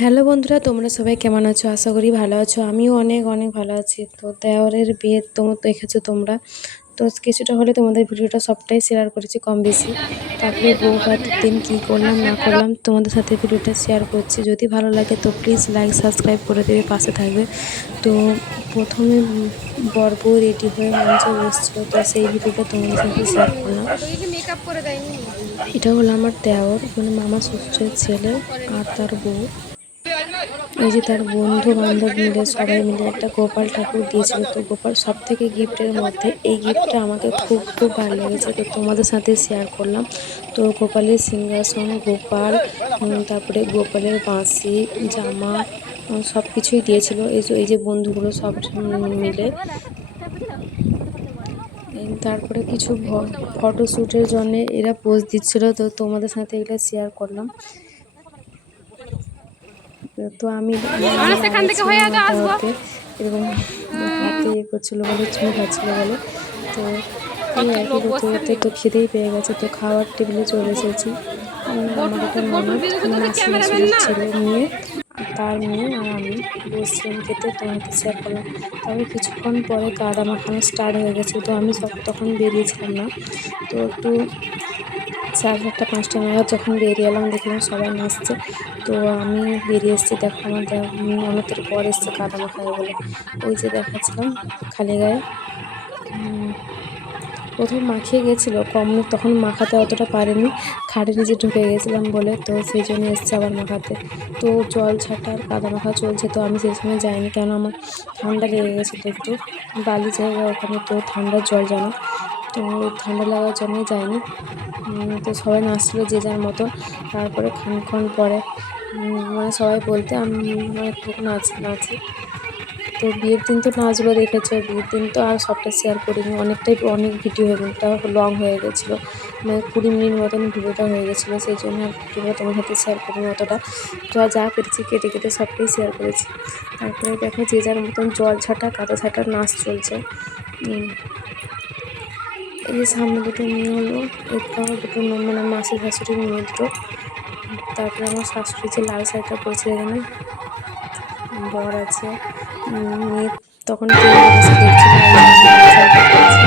Hello বন্ধুরা, তোমরা সবাই কেমন আছো? আশা করি ভালো আছো। আমিও অনেক অনেক ভালো আছি। তো দেওরের বিয়ে দেখেছো তোমরা, তো কিছুটা হলে তোমাদের ভিডিওটা সবটাই শেয়ার করেছি কম বেশি। তারপরে বউ ভাতের দিন কী করলাম না করলাম তোমাদের সাথে ভিডিওটা শেয়ার করছি। যদি ভালো লাগে তো প্লিজ লাইক সাবস্ক্রাইব করে দেবে, পাশে থাকবে। তো প্রথমে বর বউ রেডি হয়ে মঞ্চে বসছিল, তো সেই ভিডিওটা তোমাদের সাথে শেয়ার করলাম। এটা হলো আমার দেওর, মানে মামা শ্বশুরের ছেলে আর তার বউ। এই যে তার বন্ধু বান্ধব মিলে সবাই মিলে একটা গোপাল ঠাকুর দিয়েছিল। তো গোপাল সব থেকে গিফটের মধ্যে এই গিফটটা আমাকে খুব খুব ভালো লেগেছে, তো তোমাদের সাথে শেয়ার করলাম। তো গোপালের সিংহাসন, গোপাল, তারপরে গোপালের বাঁশি, জামা, সব কিছুই দিয়েছিল এই যে বন্ধুগুলো সব মিলে। তারপরে কিছু ফটোশ্যুটের জন্য এরা পোজ দিচ্ছিল, তো তোমাদের সাথে এগুলো শেয়ার করলাম। তো আমি এরকম হাতে ইয়ে করছিলো বলে, চুমু খাচ্ছিলো বলে। তো এই আর কি করতে করতে তো খিদেই পেয়ে গেছে, তো খাওয়ার টেবিলে চলে এসেছি। আমার একটা ননদ, মাসি শাশুড়ির ছেলে, মেয়ে, তার মেয়ে আর আমি বসছিলাম খেতে, তোমাকে শেয়ার করলাম। তবে কিছুক্ষণ পরে কাদা মাখানো স্টার্ট হয়ে গেছে, তো আমি তখন বেরিয়েছিলাম না। তো একটু 4:30-5টা নাগাদ যখন বেরিয়ে এলাম, দেখলাম সবাই নাচছে। তো আমি বেরিয়ে এসেছি, দেখো আমার ননদের বর এসছে কাদা মাখাবে বলে। ওই যে দেখাচ্ছিলাম খালি গায়ে। প্রথম মাখিয়ে গেছিলো কম, তখন মাখাতে অতটা পারেনি, খাড়ে নিজে ঢুকে গেছিলাম বলে, তো সেই জন্য এসছে আবার মাখাতে। তো জল ছাটা আর কাদা মাখা চলছে, তো আমি সেই সময় যাইনি, কেন আমার ঠান্ডা লেগে গেছিলো একটু, বালি জায়গা ওখানে, তো ঠান্ডার জল জানো, তো ঠান্ডা লাগার জন্যই যাইনি। তো সবাই নাচছিলো যে যার মতন। তারপরে খানিকক্ষণ পরে মানে সবাই বলতে আমি মানে একটু নাচি। তো বিয়ের দিন তো নাচগুলো দেখেছো, বিয়ের দিন তো আর সবটা শেয়ার করিনি, অনেক ভিডিও হয়ে গেলো, লং হয়ে গেছিলো, মানে 20 মিনিট মতন ভিডিওটা হয়ে গেছিলো, সেই জন্য আর ভিডিওটা তোমার সাথে শেয়ার করিনি অতটা। তো যা পেরেছি কেটে কেটে সবটাই শেয়ার করেছি। তারপরে দেখো যে যার মতন জল ছাটা কাদা ছাটার নাচ চলছে। এই যে সামনে দুটো মেয়ে হলো, এটা দুটো মানে মাসি শাশুড়ির মেয়ে দুটো। তারপরে আমার শাশুড়ি যে লাল শাড়িটা পরেছে, এখানে বর আছে, মেয়ে তখন টেবিলে বসে দেখছিল, এই যে আমি লাল শাড়িটা পরেছি।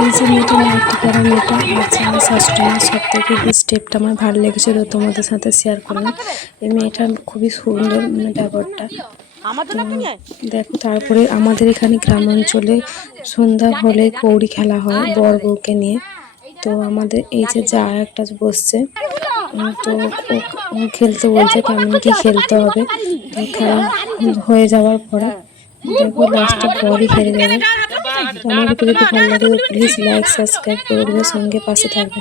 এই যে মেয়েটা নাইটি পরা মেয়েটা হচ্ছে আমার শাশুড়িমার সব থেকে এই স্টেপটা আমার ভালো লেগেছে, তো তোমাদের সাথে শেয়ার করলাম। এই মেয়েটার খুবই সুন্দর মানে ব্যাপারটা। তো দেখো, তারপরে আমাদের এখানে গ্রাম অঞ্চলে সন্ধ্যা হলে কৌড়ি খেলা হয় বর বউকে নিয়ে। তো আমাদের এই যে যা একটা বসছে, তো ও খেলতে বলছে কেমন কি খেলতে হবে। তো খেলা হয়ে যাওয়ার পরে দেখো লাস্টে বরই হেরে যাবে। তো আমার ভিডিও যদি ভালো লাগে প্লিজ লাইক সাবস্ক্রাইব করে দেবে, সঙ্গে পাশে থাকবে।